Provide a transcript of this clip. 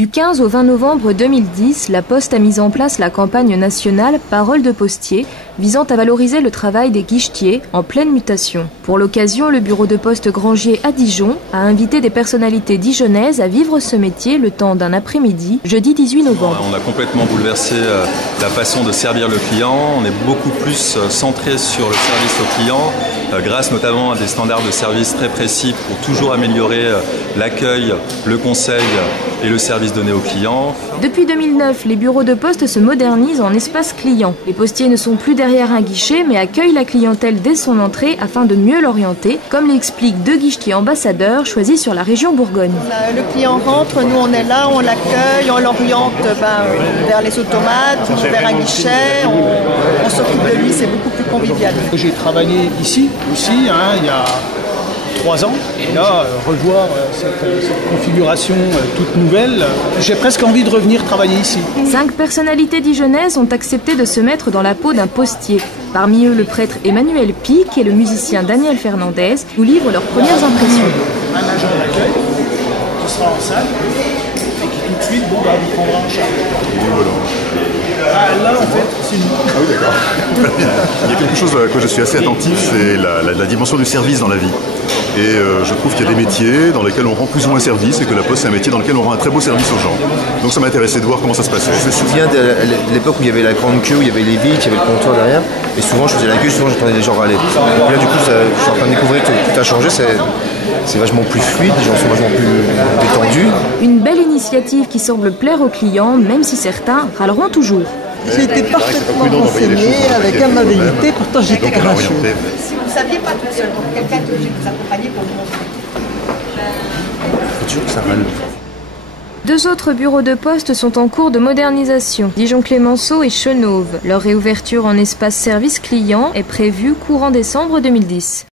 Du 15 au 20 novembre 2010, la Poste a mis en place la campagne nationale Parole de postier, visant à valoriser le travail des guichetiers en pleine mutation. Pour l'occasion, le bureau de poste Grangier à Dijon a invité des personnalités dijonnaises à vivre ce métier le temps d'un après-midi, jeudi 18 novembre. On a complètement bouleversé la façon de servir le client. On est beaucoup plus centré sur le service au client, grâce notamment à des standards de service très précis pour toujours améliorer l'accueil, le conseil et le service donné aux clients. Depuis 2009, les bureaux de poste se modernisent en espace client. Les postiers ne sont plus derrière un guichet, mais accueillent la clientèle dès son entrée afin de mieux l'orienter, comme l'expliquent deux guichetiers ambassadeurs choisis sur la région Bourgogne. Le client rentre, nous on est là, on l'accueille, on l'oriente vers les automates, vers un guichet, on s'occupe de lui, c'est beaucoup plus convivial. J'ai travaillé ici aussi, il y a 3 ans, et là, revoir cette configuration toute nouvelle, j'ai presque envie de revenir travailler ici. 5 personnalités dijonnaises ont accepté de se mettre dans la peau d'un postier. Parmi eux, le prêtre Emmanuel Pic et le musicien Daniel Fernandez nous livrent leurs premières impressions. Un agent d'accueil qui sera en salle et qui tout de suite vous prendra en charge. Là, en fait, c'est une... Ah oui, d'accord. Il y a quelque chose à quoi je suis assez attentif, c'est la dimension du service dans la vie. Et je trouve qu'il y a des métiers dans lesquels on rend plus ou moins service et que la Poste, c'est un métier dans lequel on rend un très beau service aux gens. Donc ça m'a intéressé de voir comment ça se passait. Je me souviens de l'époque où il y avait la grande queue, où il y avait les vitres, il y avait le comptoir derrière. Et souvent, je faisais la queue, souvent, j'entendais les gens râler. Et puis là, du coup, je suis en train de découvrir que tout a changé. C'est vachement plus fluide, les gens sont vachement plus détendus. Une belle initiative qui semble plaire aux clients, même si certains râleront toujours. J'ai été parfaitement renseignée avec amabilité, pourtant j'étais grincheux. Si vous ne saviez pas tout seul, donc quelqu'un est obligé de vous accompagner pour vous montrer. C'est toujours que ça râle. 2 autres bureaux de poste sont en cours de modernisation, Dijon-Clémenceau et Chenôve. Leur réouverture en espace service client est prévue courant décembre 2010.